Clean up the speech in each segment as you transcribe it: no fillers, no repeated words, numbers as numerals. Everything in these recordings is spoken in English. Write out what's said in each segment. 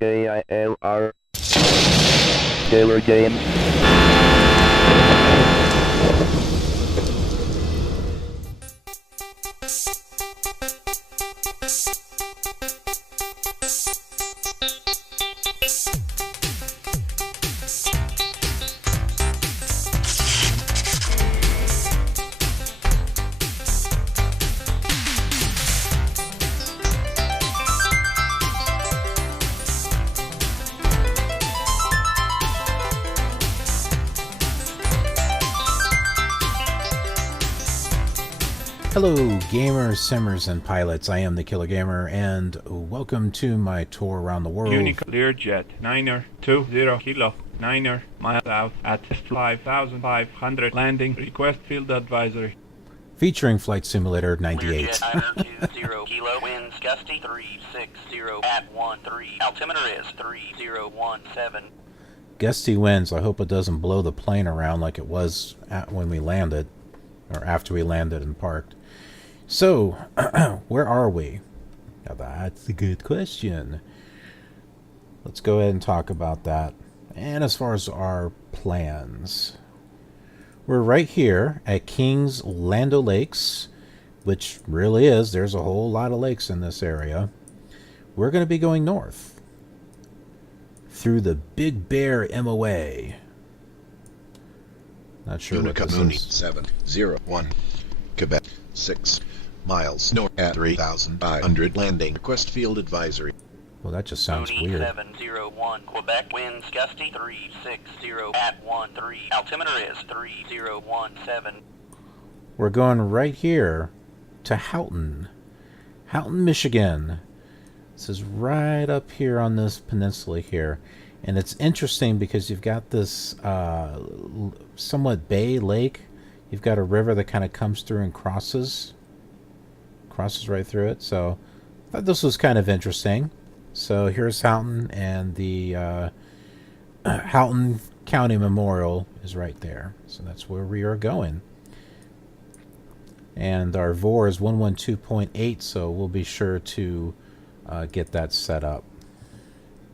KILR. KILR James. Hello gamers, simmers, and pilots. I am the Killer Gamer, and welcome to my tour around the world. Learjet 920 kilo 9 miles out at 5,500 landing. Request field advisory. Featuring Flight Simulator 98. Learjet 920 kilo winds gusty 360 at 13. Altimeter is 3017. Gusty winds. I hope it doesn't blow the plane around like it was when we landed, or after we landed and parked. So, where are we? Now that's a good question. Let's go ahead and talk about that. And as far as our plans, we're right here at Kings Land O'Lakes, which really is, there's a whole lot of lakes in this area. We're going to be going north through the Big Bear MOA. Not sure what this is. 701 Quebec 6 miles north at 3,500 landing. Request field advisory. Well, that just sounds Mooney weird. 701 Quebec winds gusty 360 at 13. Altimeter is 3017. We're going right here to Houghton, Michigan. This is right up here on this peninsula here. And it's interesting because you've got this somewhat bay lake. You've got a river that kind of comes through and crosses right through it. So I thought this was kind of interesting. So here's Houghton, and the Houghton County Memorial is right there. So that's where we are going. And our VOR is 112.8, so we'll be sure to get that set up.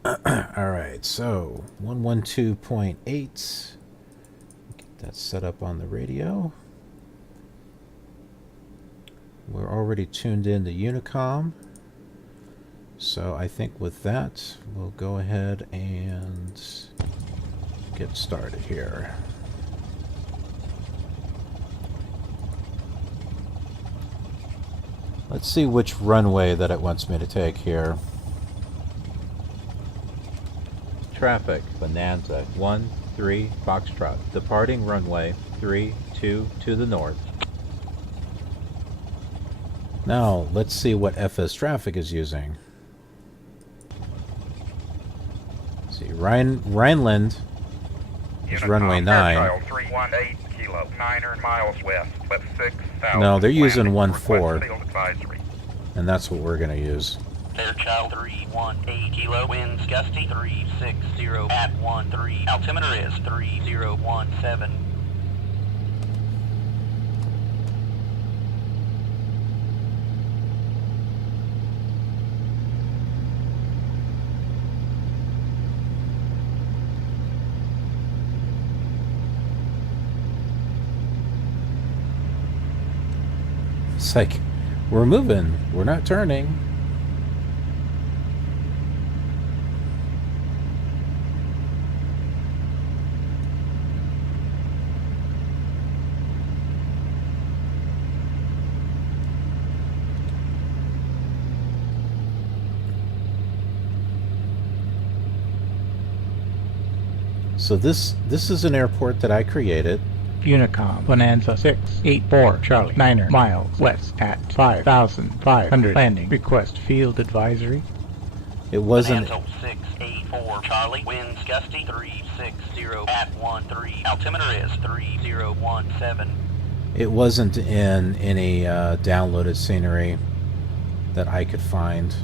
Alright, so 112.8. Get that set up on the radio. We're already tuned in to Unicom. So I think with that, we'll go ahead and get started here. Let's see which runway that it wants me to take here. Traffic, Bonanza, 13 Foxtrot. Departing runway 32 to the north. Now, let's see what FSTraffic is using. Let's see, Rhineland is runway 9. 318 kilo, 9 miles west, with 6,000. No, they're using landing. 14. Request field advisory. And that's what we're going to use. Fairchild 318 kilo winds gusty 360 at 13. Altimeter is 3017. It's like, we're moving, we're not turning. So this is an airport that I created. Unicom, Bonanza 684 Charlie, 9 miles west at 5,500 landing. Request field advisory. It wasn't. Bonanza 684 Charlie, winds gusty 360 at 13. Altimeter is 3017. It wasn't in any downloaded scenery that I could find.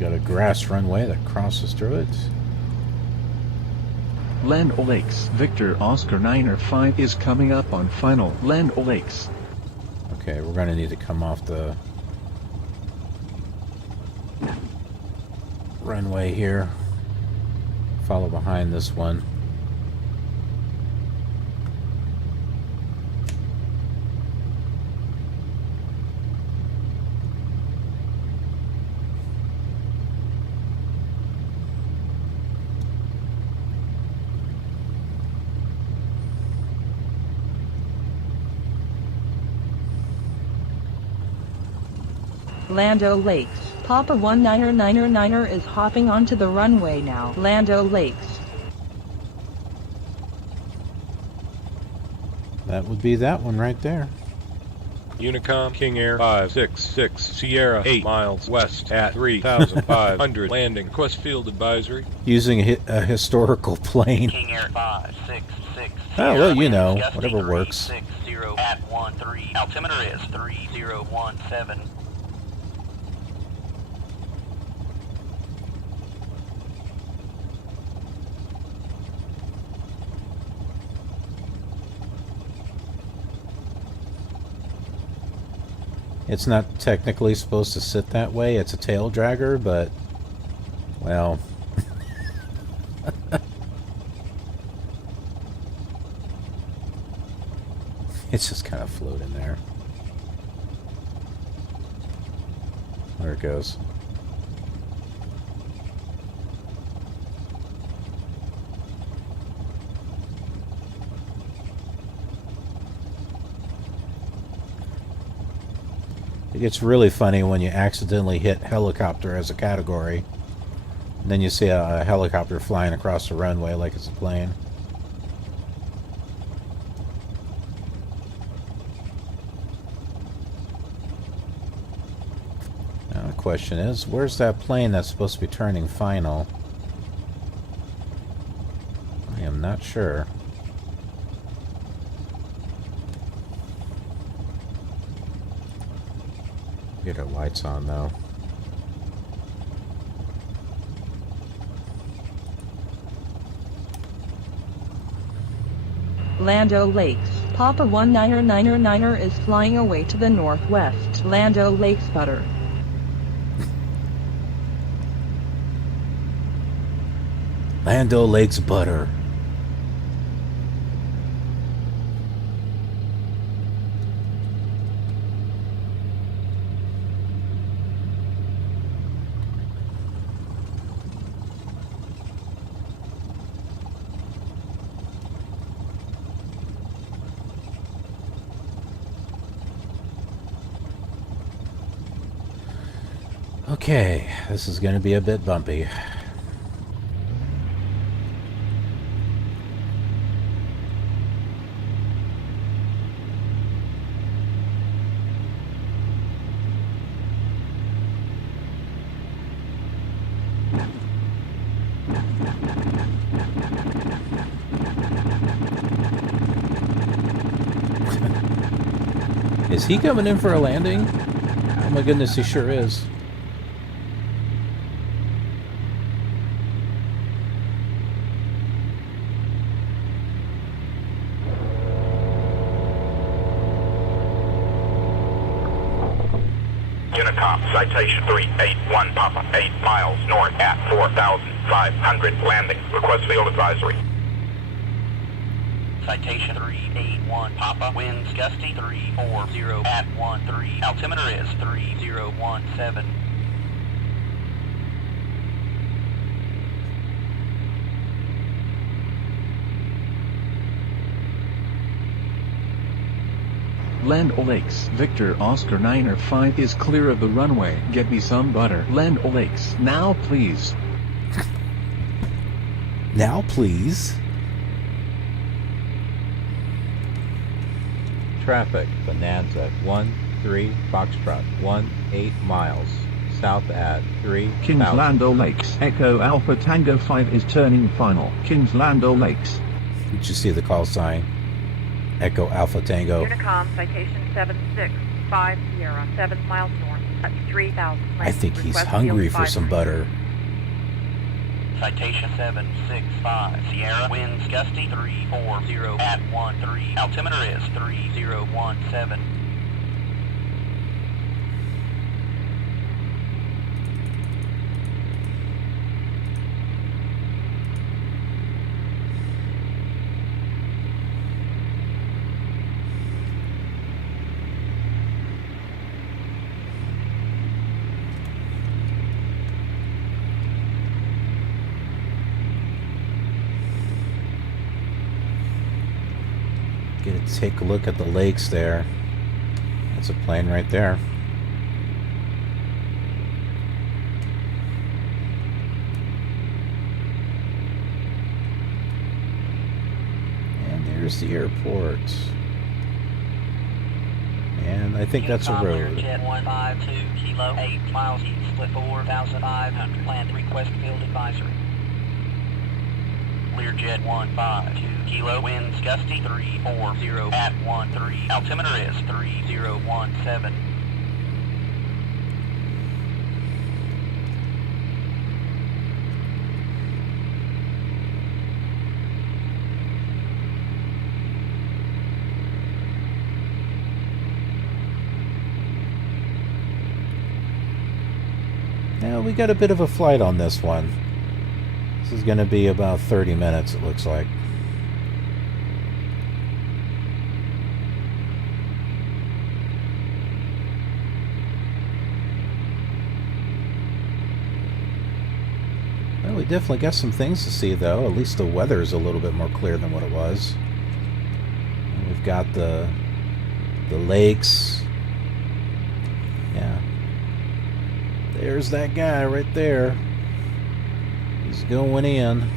got a grass runway that crosses through it. Land O'Lakes. Victor Oscar 9er 5 is coming up on final. Land O'Lakes. Okay, we're gonna need to come off the runway here. Follow behind this one. Land O'Lakes. Papa 199er is hopping onto the runway now. Land O'Lakes. That would be that one right there. Unicom King Air 566 Sierra 8 miles west at 3,500 landing. Request field advisory. Using a historical plane. King Air 566. Oh, well, you Sierra, know, wind gusty whatever works. 360 at 13. Altimeter is 3017. It's not technically supposed to sit that way. It's a tail dragger, but, well. It's just kind of floating there. There it goes. It gets really funny when you accidentally hit helicopter as a category. And then you see a helicopter flying across the runway like it's a plane. Now the question is, where's that plane that's supposed to be turning final? I am not sure. Get our lights on though. Land O'Lakes. Papa 199er is flying away to the northwest. Land O'Lakes butter. Land O'Lakes butter. Okay, this is going to be a bit bumpy. Is he coming in for a landing? Oh my goodness, he sure is. Unicom, citation 381 Papa, 8 miles north at 4,500 landing. Request field advisory. Citation 381 Papa, winds gusty 340 at 13. Altimeter is 3017. Land O'Lakes. Victor Oscar 9er 5 is clear of the runway. Get me some butter. Land O'Lakes. Now please. Now please. Traffic, Bonanza 13 Foxtrot 18 miles south at 3. Kingsland O'Lakes. Echo Alpha Tango 5 is turning final. Kingsland O'Lakes. Did you see the call sign? Echo Alpha Tango. Unicom, citation 765 Sierra, 7 miles north. at 3,000. I think he's Request hungry field for some advisory. butter. Citation 765. Sierra, winds gusty 340 at 13. Altimeter is 3017. Get to take a look at the lakes there. That's a plane right there. And there's the airport. And I think that's a road. Jet 152 kilo 8 miles east, split 4,500. Land request field advisory. Learjet 152 kilo, winds gusty 340 at 13. Altimeter is 3017. Now we got a bit of a flight on this one. This is going to be about 30 minutes, it looks like. Well, we definitely got some things to see, though. At least the weather is a little bit more clear than what it was. And we've got the lakes. Yeah. There's that guy right there. He's going in.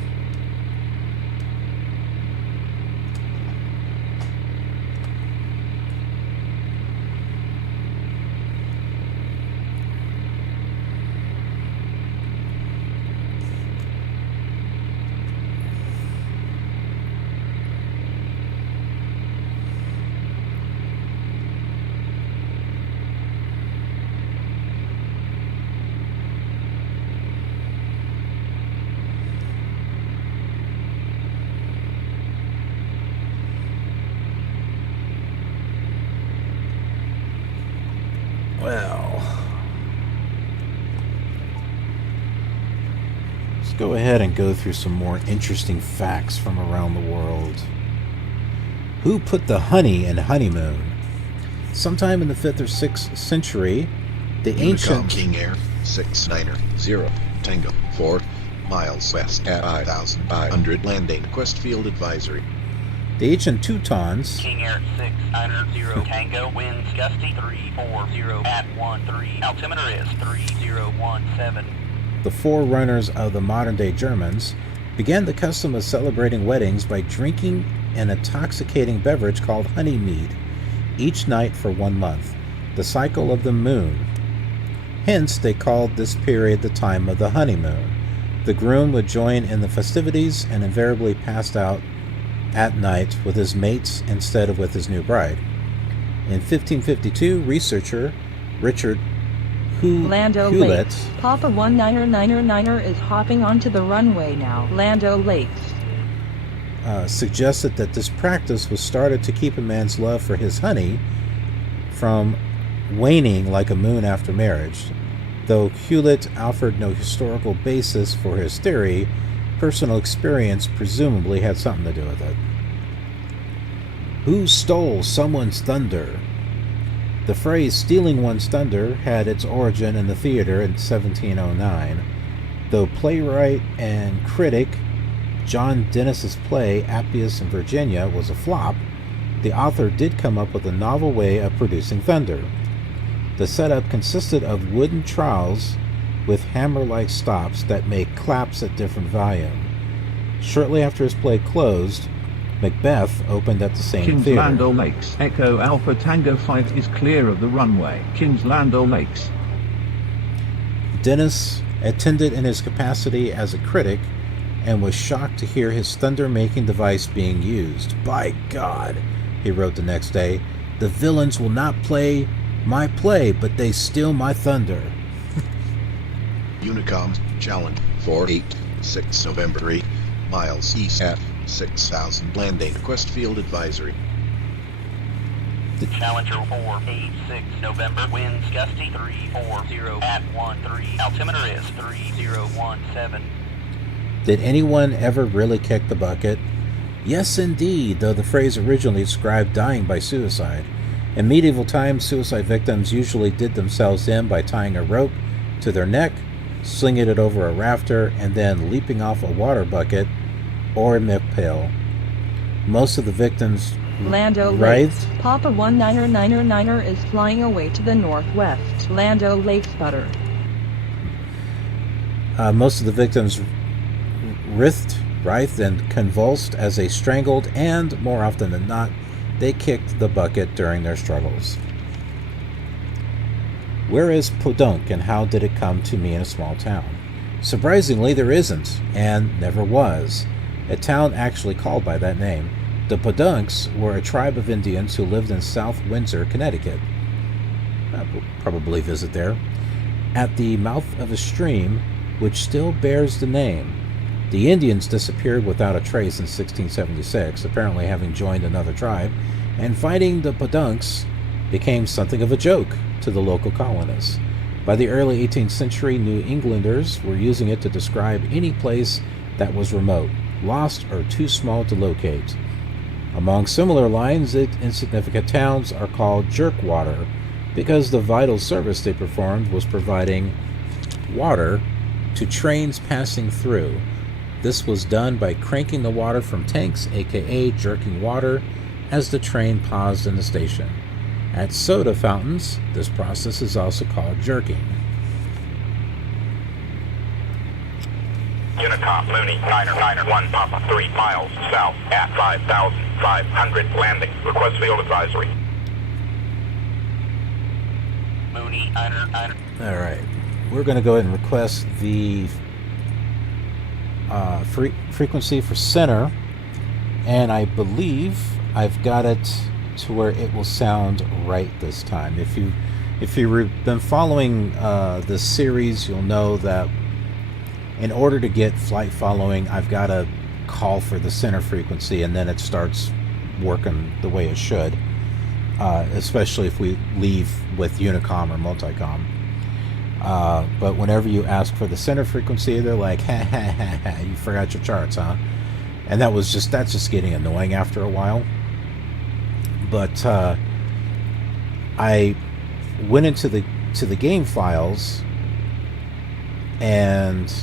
Well, let's go ahead and go through some more interesting facts from around the world. Who put the honey in honeymoon? Sometime in the 5th or 6th century, the ancient King Air 690 Tango 4 miles west at 5,500 landing. Request field advisory. The ancient Teutons, King Air 690 Tango, winds gusty 340 at 13. Altimeter is 3017. the forerunners of the modern-day Germans, began the custom of celebrating weddings by drinking an intoxicating beverage called honey mead each night for 1 month, the cycle of the moon. Hence, they called this period the time of the honeymoon. The groom would join in the festivities and invariably passed out at night with his mates instead of with his new bride. In 1552, researcher Richard Lando Hewlett Lakes. Papa 19999 is hopping onto the runway now. Lando Lakes. Suggested that this practice was started to keep a man's love for his honey from waning like a moon after marriage. Though Hewlett offered no historical basis for his theory, personal experience presumably had something to do with it. Who stole someone's thunder? The phrase stealing one's thunder had its origin in the theater in 1709. Though playwright and critic John Dennis's play Appius in Virginia was a flop, the author did come up with a novel way of producing thunder. The setup consisted of wooden trowels with hammer-like stops that make claps at different volume. Shortly after his play closed, Macbeth opened at the same King's theater. Lando Lakes. Echo Alpha Tango 5 is clear of the runway. King's Lando Lakes. Dennis attended in his capacity as a critic and was shocked to hear his thunder-making device being used. By God, he wrote the next day, the villains will not play my play, but they steal my thunder. Unicom, challenge 486 November 3 miles east at 6,000 landing. Request field advisory. Challenger 486 November, winds gusty 340 at 13, altimeter is 3017. Did anyone ever really kick the bucket? Yes, indeed, though the phrase originally described dying by suicide. In medieval times, suicide victims usually did themselves in by tying a rope to their neck, slinging it over a rafter, and then leaping off a water bucket or a milk pail. Most of the victims Lando Lakes. Papa 19999 is flying away to the northwest. Lando Lakes butter. Most of the victims writhed and convulsed as they strangled, and more often than not, they kicked the bucket during their struggles. Where is Podunk, and how did it come to me in a small town? Surprisingly, there isn't, and never was, a town actually called by that name. The Podunks were a tribe of Indians who lived in South Windsor, Connecticut. We'll probably visit there. At the mouth of a stream which still bears the name. The Indians disappeared without a trace in 1676, apparently having joined another tribe, and fighting the Podunks became something of a joke to the local colonists. By the early 18th century, New Englanders were using it to describe any place that was remote, lost, or too small to locate. Among similar lines, insignificant towns are called jerkwater because the vital service they performed was providing water to trains passing through. This was done by cranking the water from tanks, aka jerking water, as the train paused in the station. At soda fountains, this process is also called jerking. Unicom, Mooney, 991 Papa, 3 miles south at 5,500 landing. Request field advisory. Mooney, 9. Alright, we're going to go ahead and request the frequency for center, and I believe I've got it to where it will sound right this time. If you've been following this series, you'll know that in order to get flight following, I've got to call for the center frequency, and then it starts working the way it should, especially if we leave with Unicom or Multicom. But whenever you ask for the center frequency, they're like, ha ha ha ha, you forgot your charts, huh? And that's just getting annoying after a while. But I went into the game files and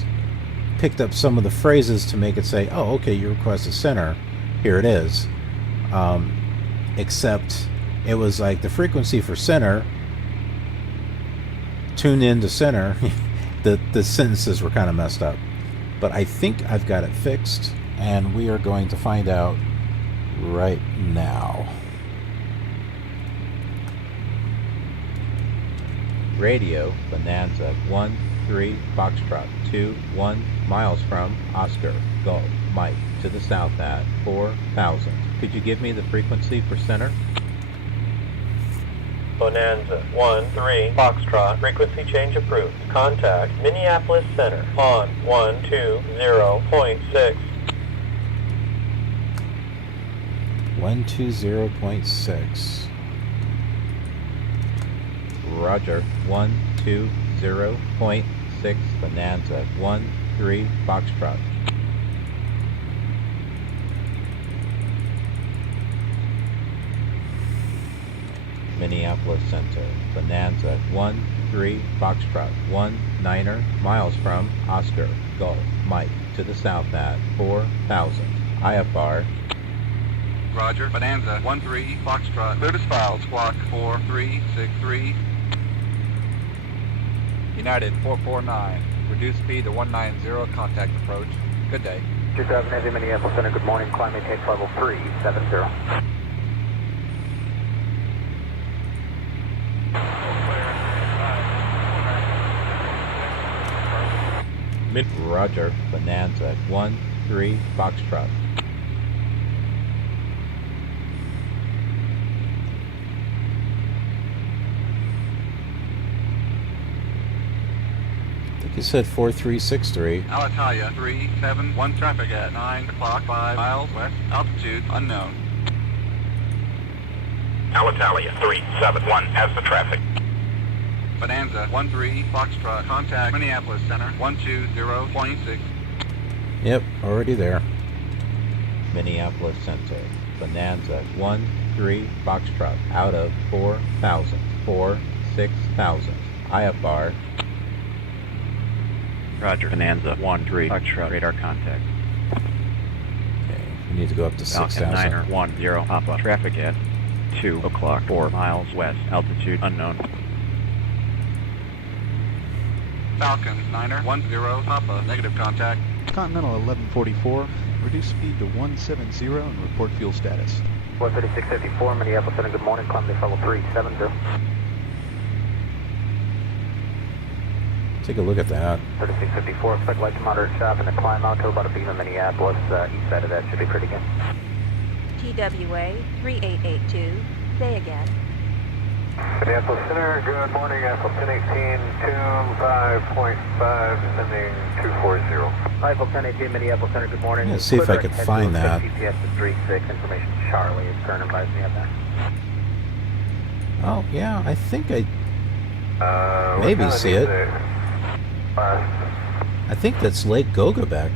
picked up some of the phrases to make it say, oh, okay, your request is center, here it is. Except it was like the frequency for center, tune in to center. the sentences were kind of messed up, but I think I've got it fixed, and we are going to find out right now. Radio Bonanza 13 Foxtrot 21 miles from Oscar Golf Mike to the south at 4,000. Could you give me the frequency for center? Bonanza 13 Foxtrot, frequency change approved. Contact Minneapolis Center on 120.6. 120.6. Roger. 120.6 Bonanza 13 Foxtrot. Minneapolis Center. Bonanza 13 Foxtrot 19 miles from Oscar Golf Mike to the south at 4,000. IFR. Roger. Bonanza 13 Foxtrot. Clear to files. Squawk 4363. United 449. Reduce speed to 190. Contact approach. Good day. 2000 Heavy Minneapolis Center. Good morning. Climb maintain level 370. Roger. Bonanza 13 Foxtrot. He said 4363. Alitalia 371 traffic at 9 o'clock 5 miles west, altitude unknown. Alitalia 371 has the traffic. Bonanza 13 Foxtrot, contact Minneapolis Center 120.6. Yep, already there. Minneapolis Center. Bonanza 13 Foxtrot out of 4,000. 6,000. IFR. Roger. Bonanza 13 Foxtrot radar contact. Okay, we need to go up to 6,000. Niner 10 Papa. Traffic at 2 o'clock 4 miles west. Altitude unknown. Falcon 910 Papa, negative contact. Continental 1144, reduce speed to 170 and report fuel status. 13654, Minneapolis Center, good morning, climb to level 370. Take a look at that. 3654, expect light to moderate traffic and a climb out to about a beam in Minneapolis. East side of that should be pretty good. TWA 3882, say again. Minneapolis Center, good morning, Apple 1018, 25.5, sending 240. Apple 1018, Minneapolis Center, good morning. Yeah, see if I could find that. GPS is 36, information Charlie, is current advise me of that. Oh, yeah, I think I maybe see it. I think that's Lake Gogabek.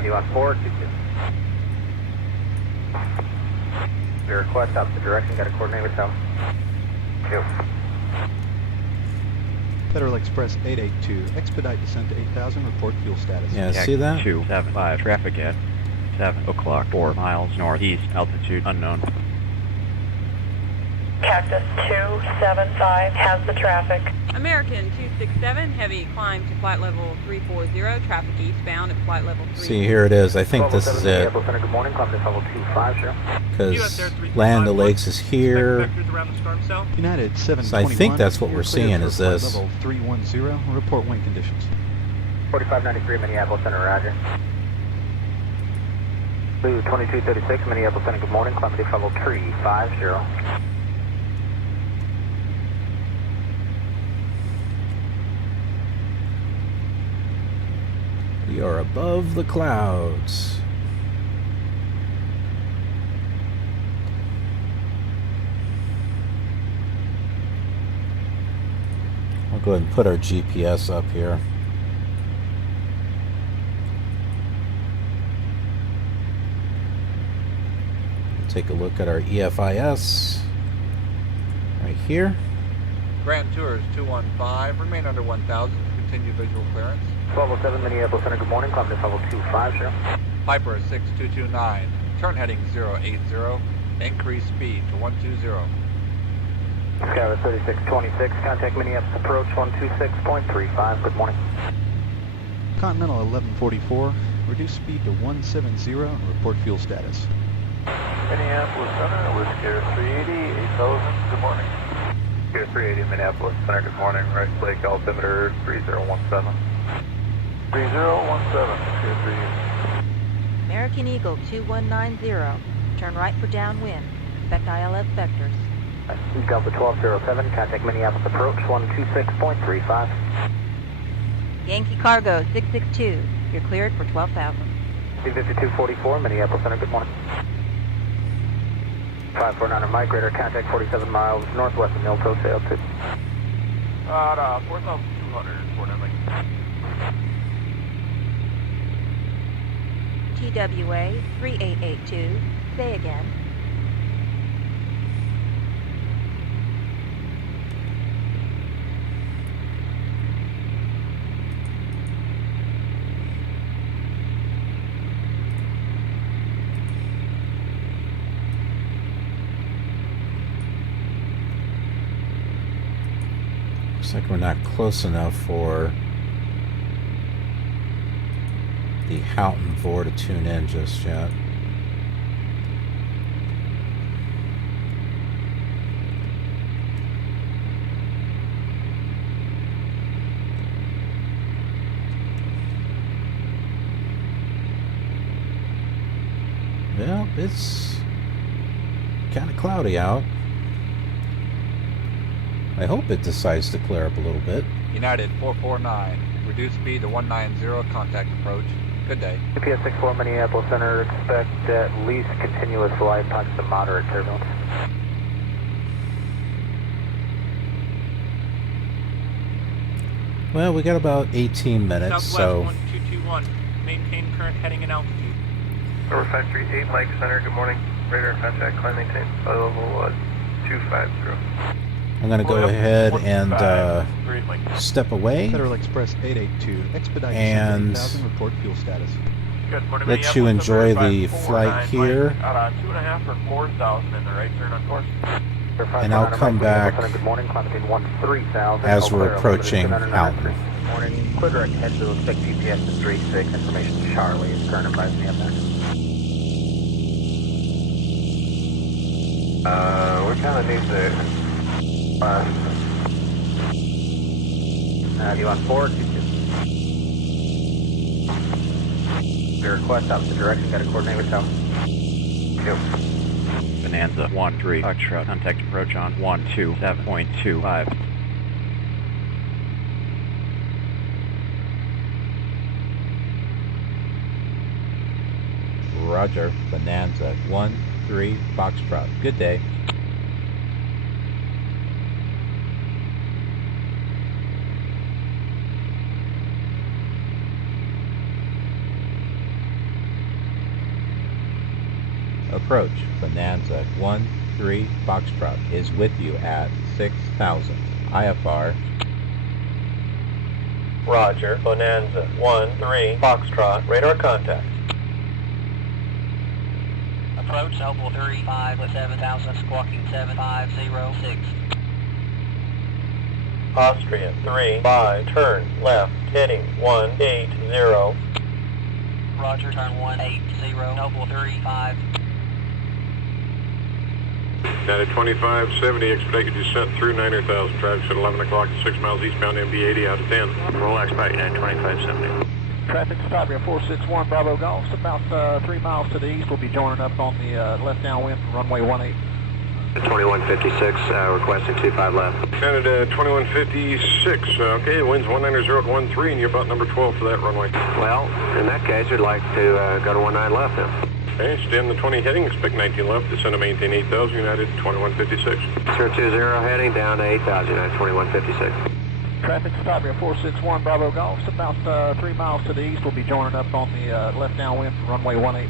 Do you want 422? Your request out the direction, got to coordinate with them. Federal Express 882, expedite descent to 8,000, report fuel status. Yeah, see that? 275 traffic at 7 o'clock 4 miles northeast. Altitude unknown. Cactus 275 has the traffic. American 267, heavy climb to flight level 340, traffic eastbound at flight level 3. See, here it is. I think this is it. Good morning, climb to level 25, because Land O'Lakes is here. United 721. So I think that's what we're seeing is this. Level 310, report wind conditions. 4593, Minneapolis Center, roger. Blue 2236, Minneapolis Center, good morning, climb to level 350. We are above the clouds. I'll go ahead and put our GPS up here. Take a look at our EFIS right here. Grand Tours 215, remain under 1,000, continue visual clearance. 1207 Minneapolis Center, good morning, climb to level 250. Piper 6229, turn heading 080, increase speed to 120. Skyler 3626, contact Minneapolis approach 126.35, good morning. Continental 1144, reduce speed to 170 and report fuel status. Minneapolis Center, Whiskey 380, 8,000, good morning. Whiskey 380, Minneapolis Center, good morning, right Lake altimeter 3017. 3017, Whiskey 380. American Eagle 2190, turn right for downwind. Expect ILS vectors. Delta 1207, contact Minneapolis approach 126.35. Yankee Cargo 662, you're cleared for 12,000. C5244, Minneapolis Center, good morning. 549 Mike, radar contact 47 miles northwest of Milto, sail 2. 4,200, Fort Emily. TWA 3882, say again. Looks like we're not close enough for the Houghton VOR to tune in just yet. Well, it's kind of cloudy out. I hope it decides to clear up a little bit. United 449, Reduce speed to 190, contact approach. Good day. UPS 64 Minneapolis Center, expect at least continuous light, pockets of moderate turbulence. Well, we got about 18 minutes, so... 1221, maintain current heading and altitude. Number 538 Mike Center, good morning. Radar contact, climb maintain, flight level 250. I'm going to go ahead and step away Federal Express 882, expedite and 8000, report fuel status. Good morning, let you enjoy the flight here. 2.5 or 4,000 in the right turn on course. And I'll come back as we're approaching Houghton. Morning, clear direct head to expect GPS to 36, information Charlie is current advise me up there. We kind of need to... you on forward? Your request opposite direction, got to coordinate with Tower. Yep. Bonanza 13 Foxtrot, contact approach on 127.25. Roger, Bonanza 13 Foxtrot. Good day. Approach, Bonanza 13 Foxtrot is with you at 6,000. IFR. Roger, Bonanza 13 Foxtrot, radar contact. Approach, Noble 35 with 7,000, squawking 7506. Austrian 35, turn left, heading 180. Roger, turn 180, Noble 35. United 2570, expected descent through 9,000. Traffic at 11 o'clock, 6 miles eastbound, MD 80 out of 10. Roll expect United 2570. Traffic stop here 461 Bravo Golf. It's about 3 miles to the east. We'll be joining up on the left downwind from runway 18. 2156, requesting 25 left. Canada 2156, okay, the wind's 190 at 13, and you're about number 12 for that runway. Well, in that case, we'd like to go to 19 left then. Okay, stand the 20 heading, expect 19 left, descend to maintain 8,000, United 2156. 020 heading down to 8,000, United 2156. Traffic stop here 461 Bravo Golf. It's about 3 miles to the east. We'll be joining up on the left downwind from runway 18.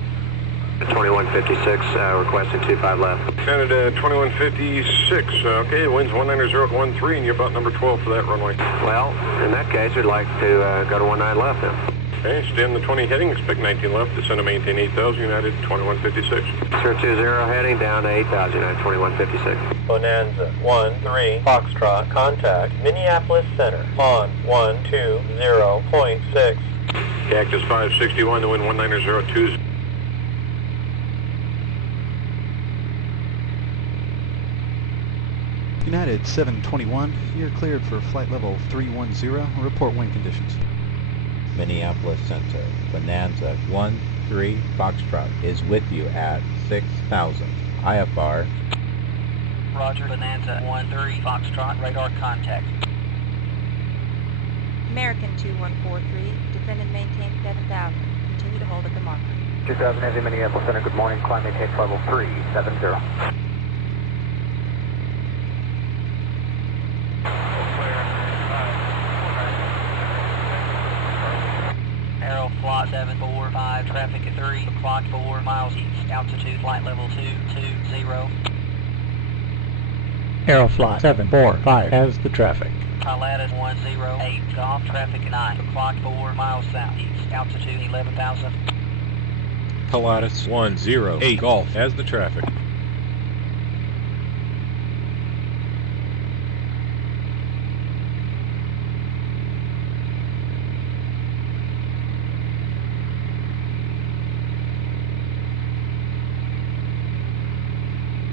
2156, requesting 25 left. Canada 2156, okay, the wind's 190 at 13, and you're about number 12 for that runway. Well, in that case, we'd like to go to 19 left then. Okay, stand the 20 heading, expect 19 left, descend to maintain 8,000, United 2156. 020 heading down to 8,000, United 2156. Bonanza 13 Foxtrot, contact Minneapolis Center on 120.6. Cactus 561, the wind 190 at 20. United 721, you're cleared for flight level 310. Report wind conditions. Minneapolis Center, Bonanza 13 Foxtrot is with you at 6,000. IFR. Roger, Bonanza 13 Foxtrot, radar contact. American 2143, descend and maintain 7,000. Continue to hold at the marker. 2000 Heavy Minneapolis Center, good morning, climb maintain level 370. Aeroflot 745, traffic at 3 o'clock, 4 miles east, altitude flight level 220. Aeroflot 745 has the traffic. Pilatus 108, golf, traffic at 9 o'clock, 4 miles southeast, altitude 11,000. Pilatus 108, Golf has the traffic.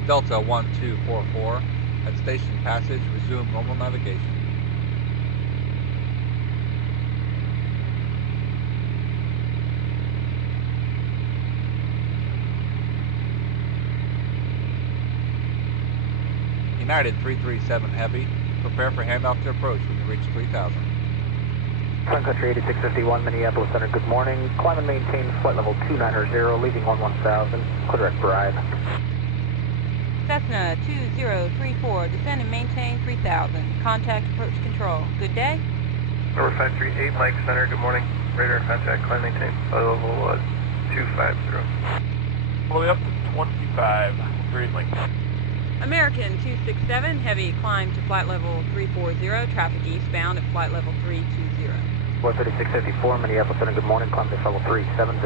Delta 1244, at station passage, resume normal navigation. United 337 Heavy, prepare for handoff to approach when you reach 3000. Sun Country 8651, Minneapolis Center, good morning. Climb and maintain flight level 290, leaving 1000. Clear direct ride. Cessna 2034, descend and maintain 3000. Contact approach control. Good day. Number 538, Mike Center, good morning. Radar contact, climb maintain, flight level 250. All the way up to 25, great link. American 267, heavy climb to flight level 340, traffic eastbound at flight level 320. 3654, Minneapolis Center, good morning. Climb to level 370.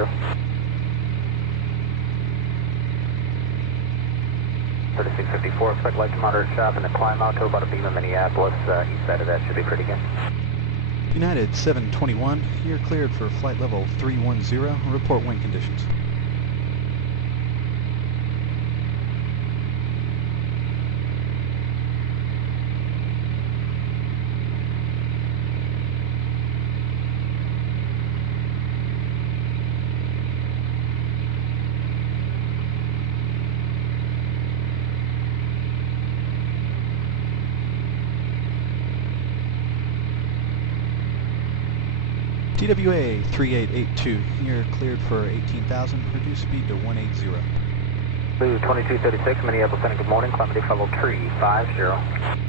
3654, expect light to moderate chop and a climb out to about a beam of Minneapolis. East side of that should be pretty good. United 721, you're cleared for flight level 310. Report wind conditions. TWA 3882, you're cleared for 18,000, reduce speed to 180. Blue 2236, Minneapolis Center, good morning. Climb to level 350.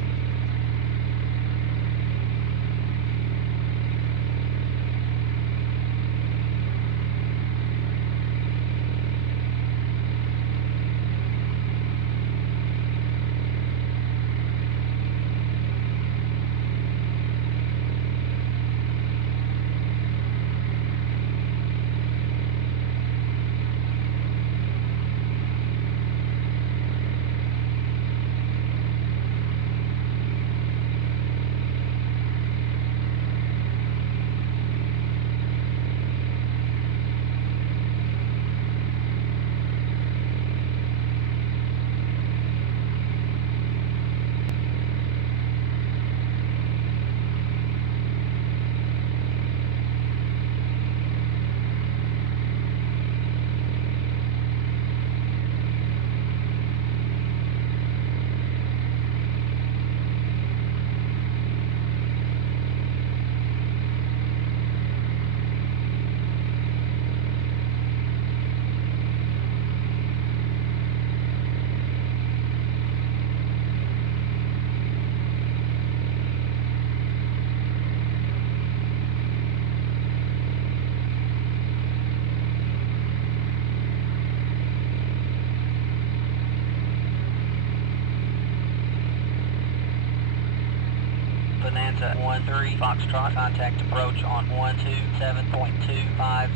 Bonanza 13 Foxtrot, contact approach on 127.25.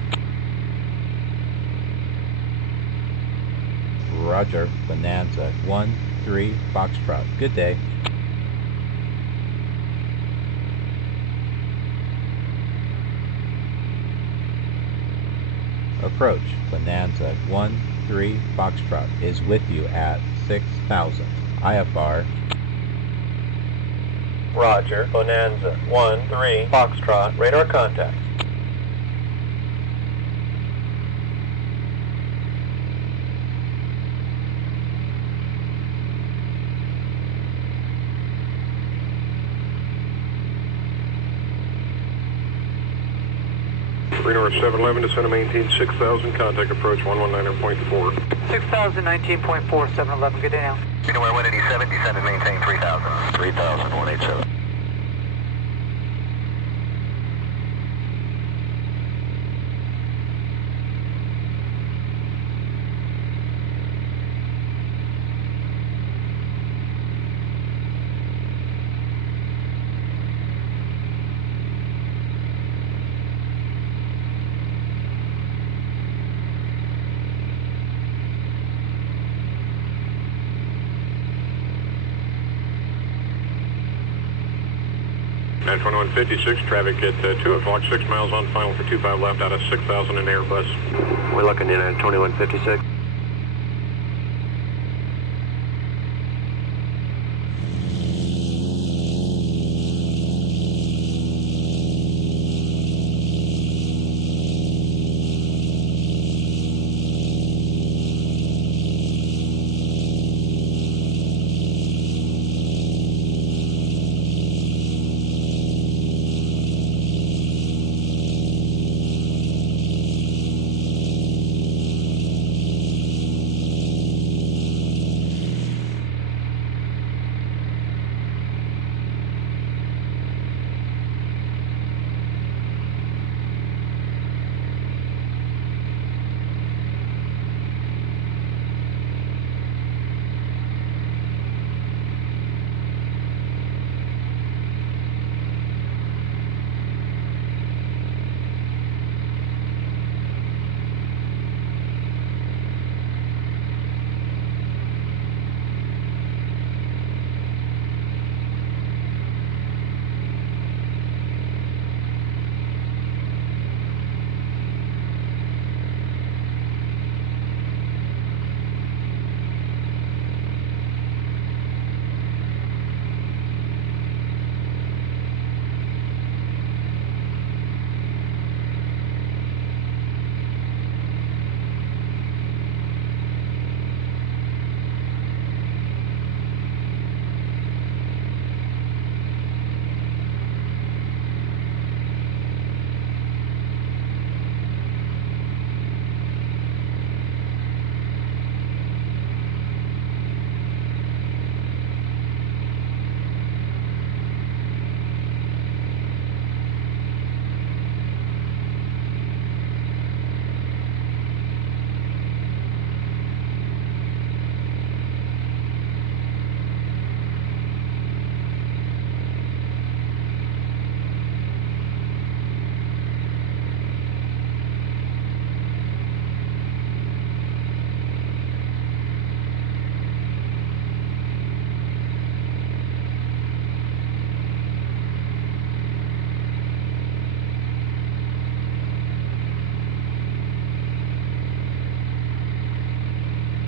Roger, Bonanza 13 Foxtrot. Good day. Approach, Bonanza 13 Foxtrot is with you at 6,000. IFR. Roger, Bonanza 13 Foxtrot, radar contact. North 711, descend and maintain 6,000, contact approach 119.4. 6,019.4, 711, good day now. Anywhere 187, descend and maintain 3,000. 3,000, 187. At 2156, traffic at 2 o'clock, 6 miles on final for 25 left out of 6,000 in Airbus. We're looking in at 2156.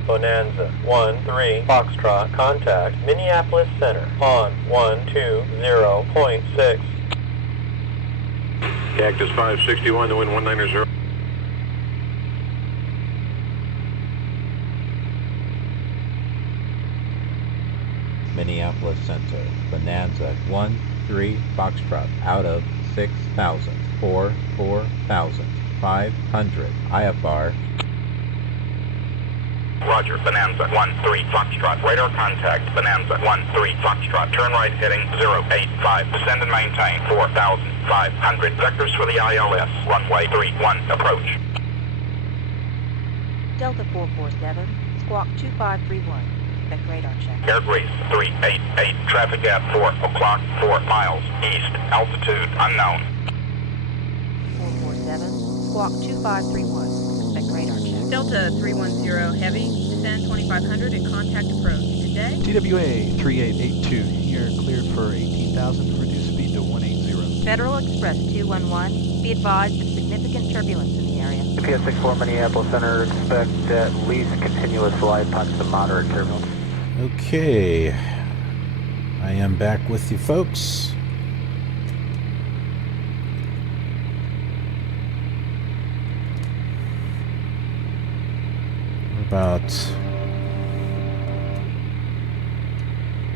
Bonanza 1-3 Foxtrot, contact Minneapolis Center on 120.6. Cactus 561, the wind 190. Minneapolis Center, Bonanza 1-3 Foxtrot, out of 6,000, 4,500, IFR. Roger, Bonanza 1-3 Foxtrot, radar contact, Bonanza 1-3 Foxtrot, turn right heading 085, descend and maintain 4,500, vectors for the ILS, runway 31, approach. Delta 447, squawk 2531, expect radar check. Air grease 388, traffic at 4 o'clock, 4 miles east, altitude unknown. 447, squawk 2531, expect radar check. Delta 310 Heavy, descend 2500 and contact approach. Good day. TWA 3882, here cleared for 18,000, reduce speed to 180. Federal Express 211, be advised of significant turbulence in the area. UPS 64 Minneapolis Center, expect at least continuous flight, punch to moderate turbulence. Okay. I am back with you folks. About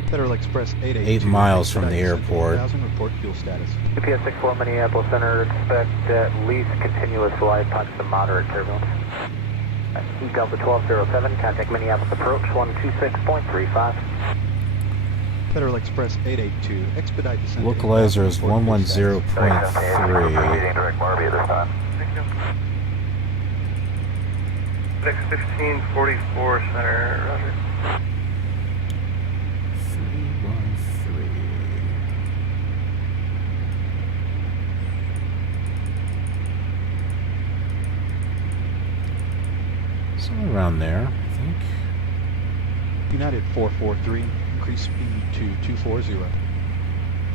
Federal Express 882. 8 miles from the airport. Report fuel status. UPS 64 Minneapolis Center, expect at least continuous flight, punch to moderate turbulence. Delta 1207, contact Minneapolis approach 126.35. Federal Express 882, expedite descent. Localizer is 110.3. Direct Barbie this time. Thank you. Next 1644 Center, roger. 313. Somewhere around there, I think. United 443, increase speed to 240.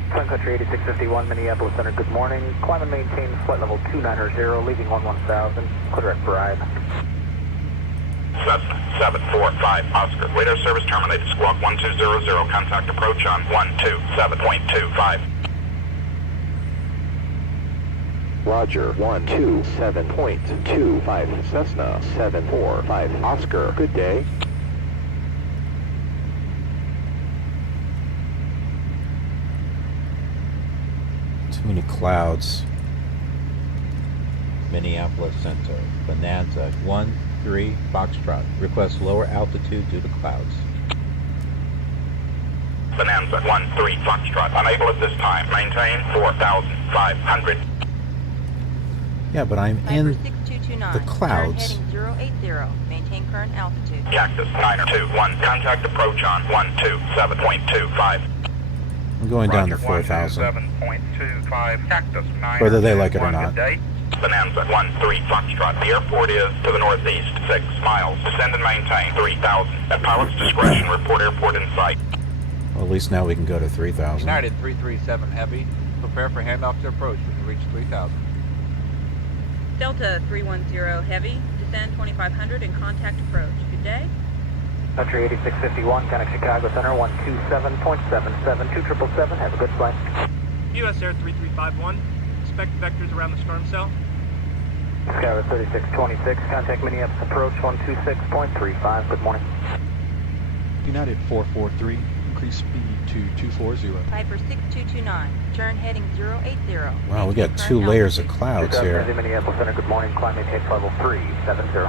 Sun Country 8651, Minneapolis Center, good morning. Climb and maintain flight level 290, leaving 11000, clear at Bribe. Cessna 745 Oscar, radar service terminated, squawk 1200, contact approach on 127.25. Roger, 127.25, Cessna 745 Oscar, good day. Too many clouds. Minneapolis Center, Bonanza 1-3 Foxtrot, request lower altitude due to clouds. Bonanza 1-3 Foxtrot, unable at this time, maintain 4,500. Yeah, but I'm in 6229, the clouds. turn heading 080, maintain current altitude. Cactus 921, contact approach on 127.25. I'm going down to 4,000. 7.25, Cactus 9. Whether they like it or not. Bonanza 1-3 Foxtrot, the airport is to the northeast, 6 miles. Descend and maintain 3,000. At pilot's discretion, report airport in sight. Well, at least now we can go to 3,000. United 337 Heavy, prepare for handoff to approach when you reach 3,000. Delta 310 Heavy, descend 2500 and contact approach. Good day. Country 8651, contact Chicago Center 127.77, 2777, have a good flight. US Air 3351, expect vectors around the storm cell. Skyler 3626, contact Minneapolis approach 126.35, good morning. United 443, increase speed to 240. Piper 6229, turn heading 080. Wow, we got 2 layers of clouds here. Minneapolis Center, good morning, climb maintain level 370.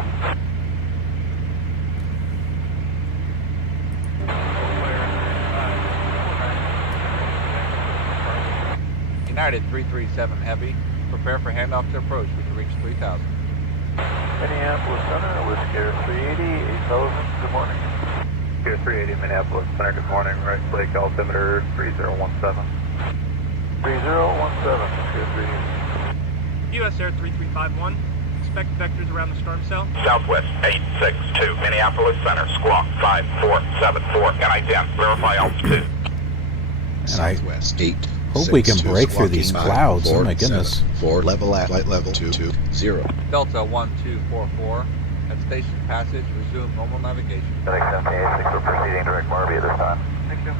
United 337 Heavy, prepare for handoff to approach when you reach 3,000. Minneapolis Center, Whiskey Air 380, 8000, good morning. Air 380 Minneapolis Center, good morning. Right Lake altimeter 3017. 3017, Whiskey Air 380. US Air 3351, expect vectors around the storm cell. Southwest 862, Minneapolis Center, squawk 5474, NI-10, verify altitude. Southwest 8. Hope we can break through these clouds. Oh my goodness. 4 level at flight level 220. Delta 1244, At Station Passage, resume normal navigation. FedEx 7886, we're proceeding direct Marby at this time. Thank you.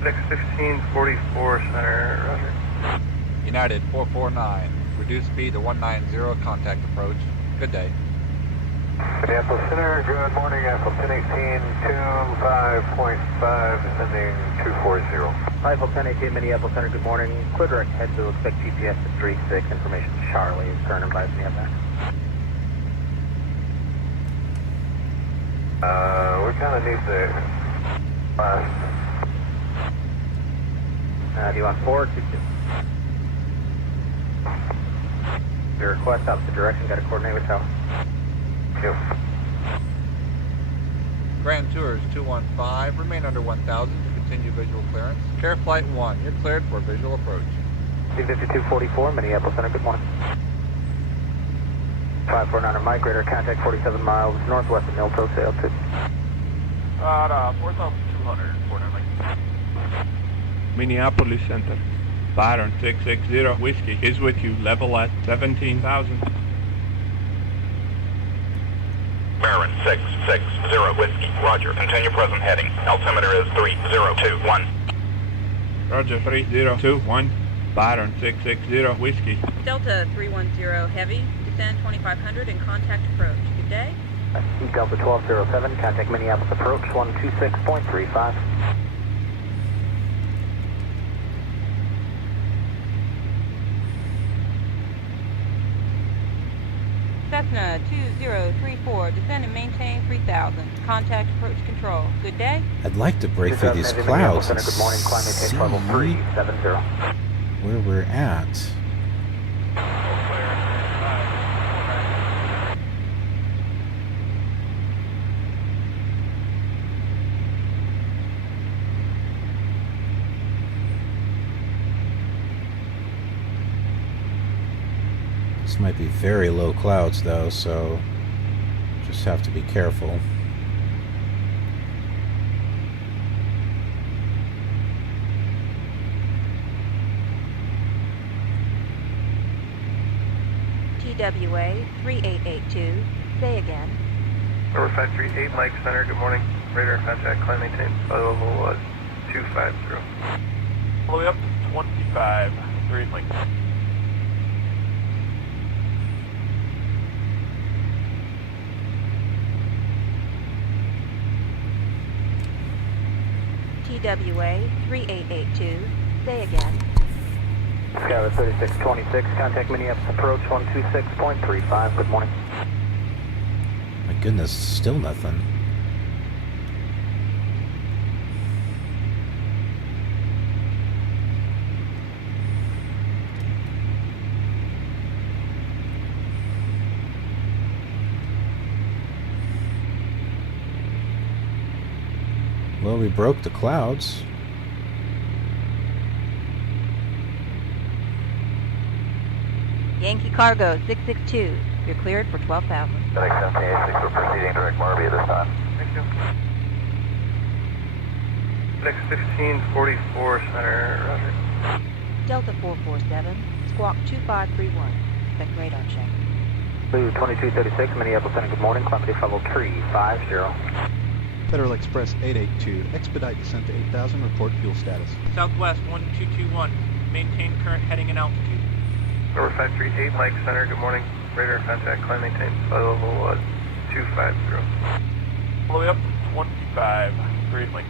FedEx 1544 Center, roger. United 449, reduce speed to 190, contact approach. Good day. Minneapolis Center, good morning. Apple 1018, tune 5.5, descending 240. 1018 Minneapolis Center, good morning. Clear direct head to expect GPS at 36. Information Charlie is current advise me of that. We kind of need the do you want 4 or 22? Your request, opposite direction, got to coordinate with tower. Grand Tours 215, remain under 1,000 to continue visual clearance. Care Flight 1, you're cleared for visual approach. C-5244, Minneapolis Center, good morning. 549 Mike, radar contact 47 miles northwest of Milto, sail 2. 4,200, 49 Mike. Minneapolis Center. Byron 660 Whiskey is with you, level at 17,000. Baron 660 Whiskey, roger. Continue present heading. Altimeter is 3021. Roger, 3021. Byron 660 Whiskey. Delta 310 Heavy, descend 2500 and contact approach. Good day. Delta 1207, contact Minneapolis approach 126.35. Cessna 2034, descend and maintain 3000. Contact approach control. Good day. I'd like to break through these clouds and good morning, climate see change level 370. where we're at. This might be very low clouds though, so just have to be careful. TWA 3882, say again. Number 538 Mike Center, good morning. Radar contact, climb maintain, flight level 250. All the way up to 25, 3 Mike. TWA 3882, say again. Skyler 3626, contact Minneapolis approach 126.35. Good morning. My goodness, still nothing. Well, we broke the clouds. Yankee Cargo 662, you're cleared for 12,000. FedEx 7886, we're proceeding direct Marby at this time. Thank you. FedEx 1544 Center, roger. Delta 447, squawk 2531, expect radar check. Blue 2236, Minneapolis Center, good morning, climate level 350. Federal Express 882, expedite descent to 8,000, report fuel status. Southwest 1221, maintain current heading and altitude. Number 538 Mike Center, good morning. Radar contact, climb maintain, flight level 250. All the way up to 25, 3 Mike.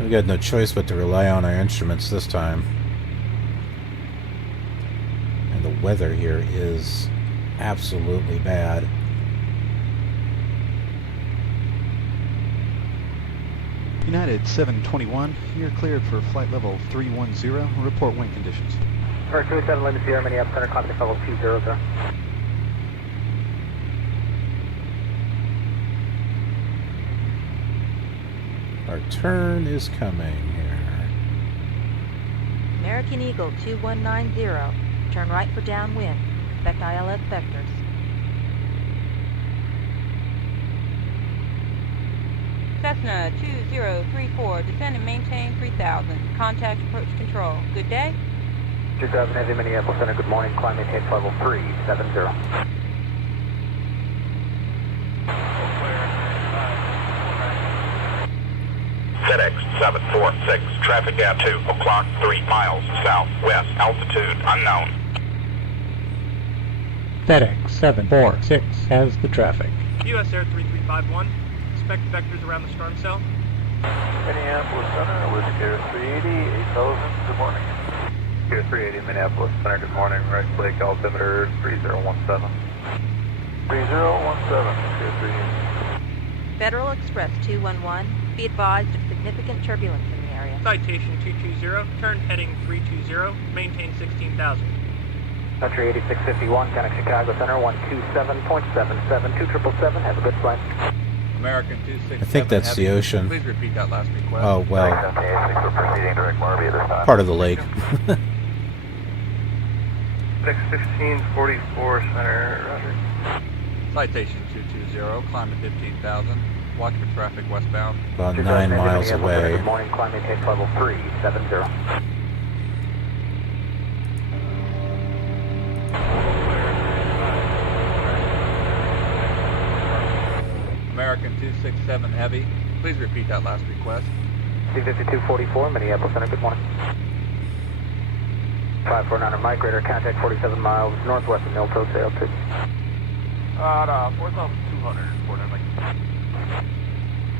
We got no choice but to rely on our instruments this time. And the weather here is absolutely bad. United 721, you're cleared for flight level 310. Report wind conditions. Alright, 27 Lima Sierra, Minneapolis Center, climate level 200. Our turn is coming here. American Eagle 2190, turn right for downwind, expect ILS vectors. Cessna 2034, descend and maintain 3000. Contact approach control. Good day. 2000 Heavy Minneapolis Center, good morning. Climb maintain level 370. FedEx 746, traffic at 2 o'clock, 3 miles southwest, altitude unknown. FedEx 746 has the traffic. US Air 3351, expect vectors around the storm cell. Minneapolis Center, Whiskey Air 380, 8000, good morning. Air 380, Minneapolis Center, good morning. Right Lake altimeter 3017. 3017, Air 380. Federal Express 211, be advised of significant turbulence in the area. Citation 220, turn heading 320, maintain 16,000. Country 8651, Connect Chicago Center, 127.77, 2777, have a good flight. American 267. I think that's the ocean. Please repeat that last request. Oh, well. We're proceeding direct Marby at this time. Part of the lake. 61544 Center, roger. Citation 220, climb to 15,000. Watch for traffic westbound. About 9 miles away. Good morning, climb maintain level 370. American 267 Heavy, please repeat that last request. C5244, Minneapolis Center, good morning. 549 Mike, radar contact 47 miles northwest of Milton, sail 2. 4,200, 49 Mike.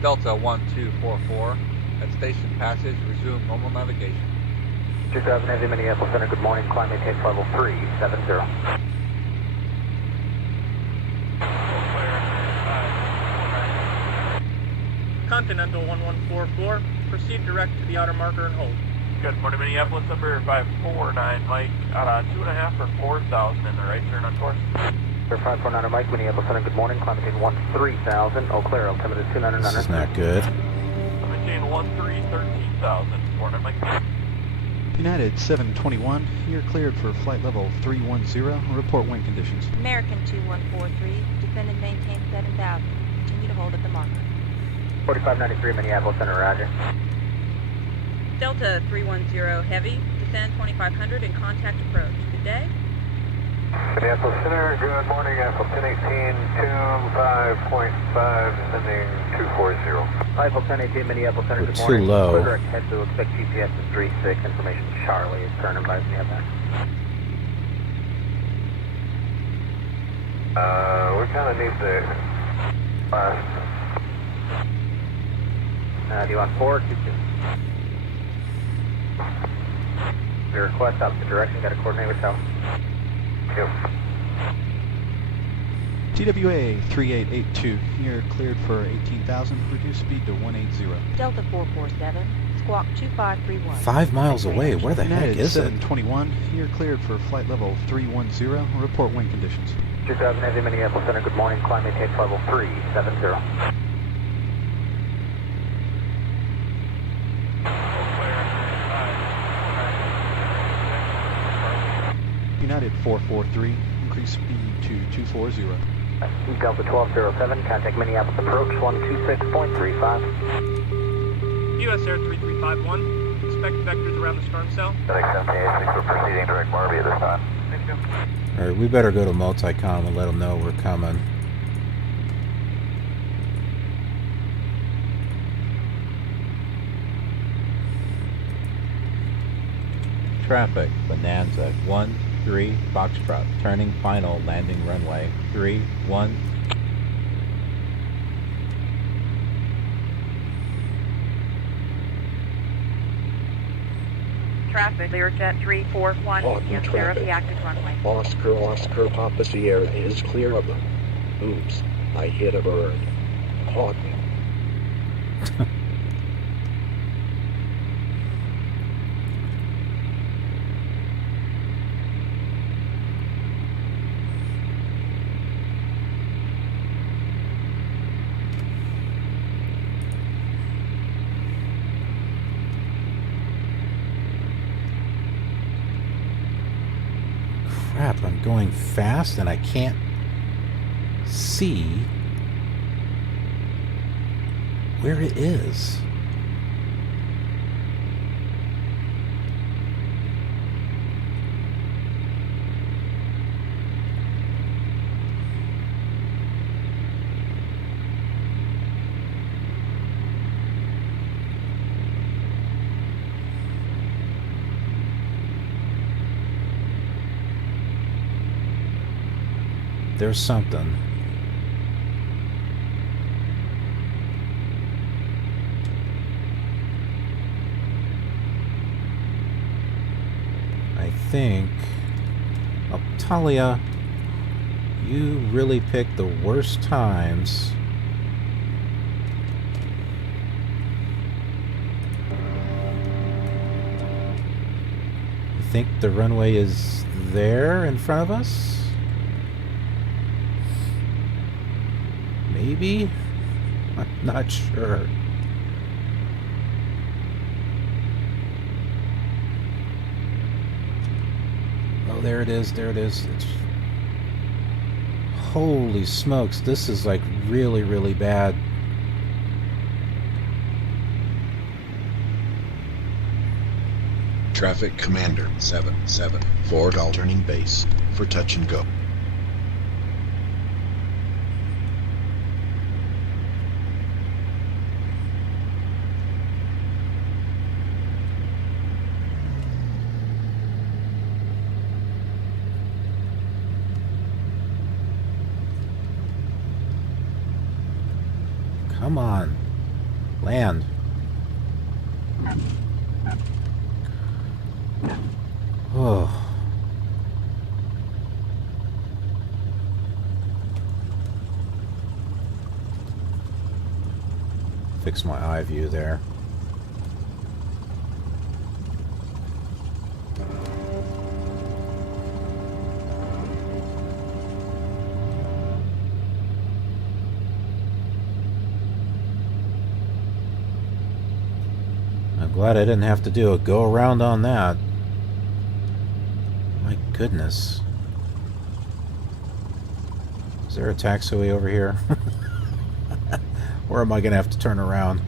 Delta 1244, at Station Passage, resume normal navigation. 2000 Heavy Minneapolis Center, good morning, climb maintain level 370. Continental 1144, proceed direct to the outer marker and hold. Good morning, Minneapolis, number 549 Mike, 2.5 for 4,000 in the right turn on course. 549 Mike, Minneapolis Center, good morning, climb maintain 13,000, Eau Claire, altimeter 299. This is not good. Maintain 13,000, 49 Mike. United 721, you're cleared for flight level 310. Report wind conditions. American 2143, descend and maintain 7000. Continue to hold at the marker. 4593 Minneapolis Center, roger. Delta 310 heavy, descend 2500 and contact approach. Good day. Minneapolis Center, good morning, Apple 1018, 25.5, descending 240. 1018 Minneapolis Center, good Too morning. low. Clear direct head to expect GPS is 36, information Charlie is turn advise me of that. We kind of need the last. Do you want 4 or 2? Your request out the direction, got to coordinate with South. Yep. TWA 3882, you're cleared for 18,000. Reduce speed to 180. Delta 447, squawk 2531. 5 miles away. Where the heck United is it? 721, you're cleared for flight level 310. Report wind conditions. 2000 Heavy Minneapolis Center, good morning, climb maintain level 370. United 443, increase speed to 240. Delta 1207, contact Minneapolis approach 126.35. US Air 3351, expect vectors around the storm cell. FedEx 786, we're proceeding direct Marby at this time. Thank you. Alright, we better go to Multicom and let them know we're coming. Traffic, Bonanza 13 Foxtrot, turning final, landing runway 31. Traffic, Learjet 341, Houghton clear of traffic. the active runway. Oscar, Papa Sierra is clear of them. Oops, I hit a bird. Houghton. Crap, I'm going fast and I can't see. where it is. There's something. I think... Oh, Talia, you really picked the worst times. You think the runway is there in front of us? Maybe? I'm not sure. Oh, there it is, there it is. Holy smokes, this is like really, really bad. Traffic Commander 774 call turning base for touch and go. Come on. Land. Oh. Fix my eye view there. Glad I didn't have to do a go around on that. My goodness. Is there a taxiway over here? Or am I gonna have to turn around?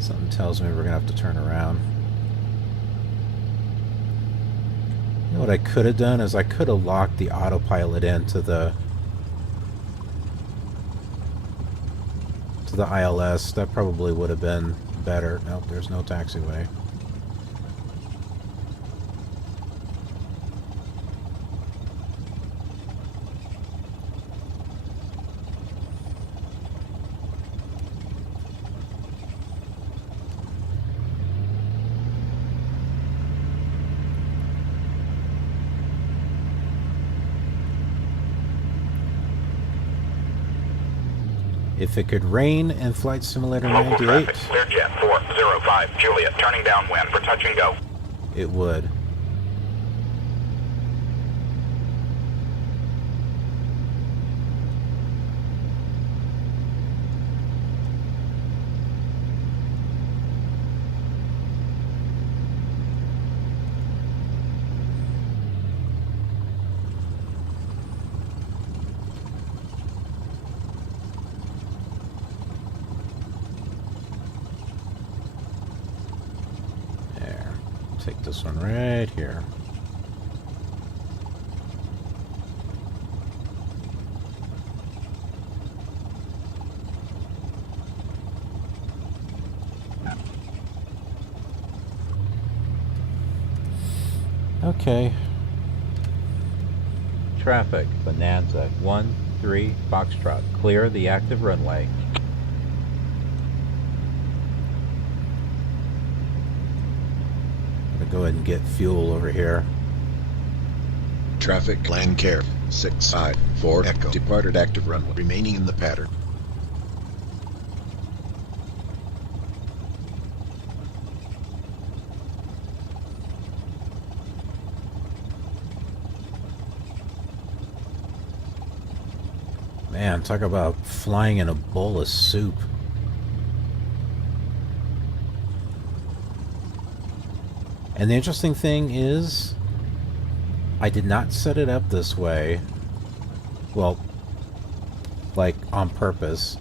Something tells me we're gonna have to turn around. You know what I could have done is I could have locked the autopilot into the ILS. That probably would have been better. Nope, there's no taxiway. If it could rain in Flight Simulator 98, Clearjet 405 Juliet, turning downwind for touch and go. It would. Take this one right here. Okay. Traffic, Bonanza 13 Foxtrot. Clear the active runway. Go ahead and get fuel over here. Traffic land care 654 Echo departed active runway remaining in the pattern. Man, talk about flying in a bowl of soup. And the interesting thing is, I did not set it up this way. Well, like on purpose.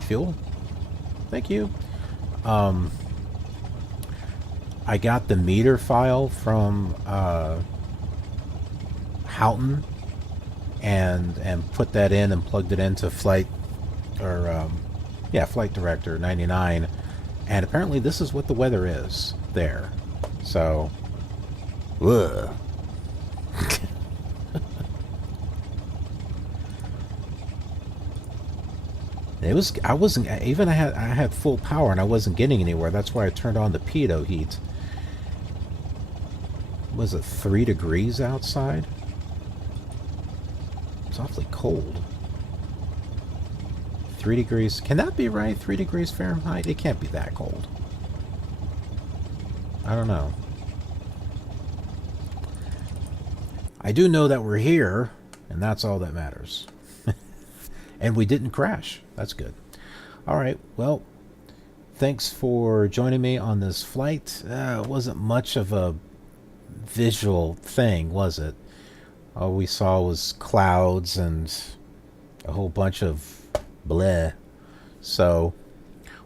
Fuel? Thank you. I got the meter file from Houghton and put that in and plugged it into Flight Director 99, and apparently this is what the weather is there. So, ugh. I had full power and I wasn't getting anywhere. That's why I turned on the pitot heat. Was it 3 degrees outside? It's awfully cold. 3 degrees. Can that be right? 3 degrees Fahrenheit? It can't be that cold. I don't know. I do know that we're here, and that's all that matters. And we didn't crash. That's good. All right. Well, thanks for joining me on this flight. It wasn't much of a visual thing, was it? All we saw was clouds and a whole bunch of bleh. So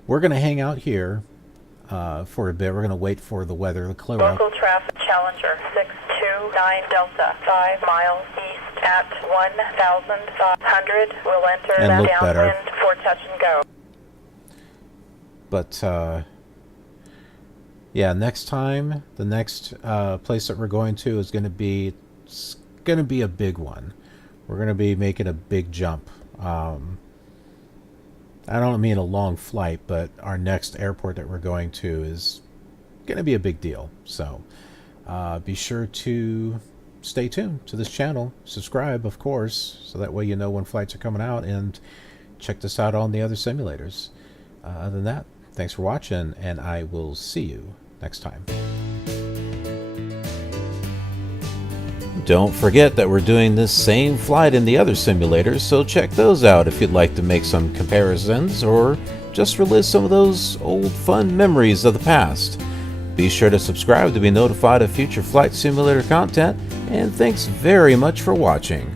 we're going to hang out here for a bit. We're going to wait for the weather to clear up. Local traffic Challenger 629 Delta, 5 miles east at 1,500. We'll enter And look better. downwind for touch and go. But yeah, next time, the next place that we're going to is going to be, it's going to be a big one. We're going to be making a big jump. I don't mean a long flight, but our next airport that we're going to is going to be a big deal. So be sure to stay tuned to this channel. Subscribe, of course, so that way you know when flights are coming out, and check this out on the other simulators. Other than that, thanks for watching, and I will see you next time. Don't forget that we're doing this same flight in the other simulators, so check those out if you'd like to make some comparisons or just relive some of those old fun memories of the past. Be sure to subscribe to be notified of future flight simulator content, and thanks very much for watching.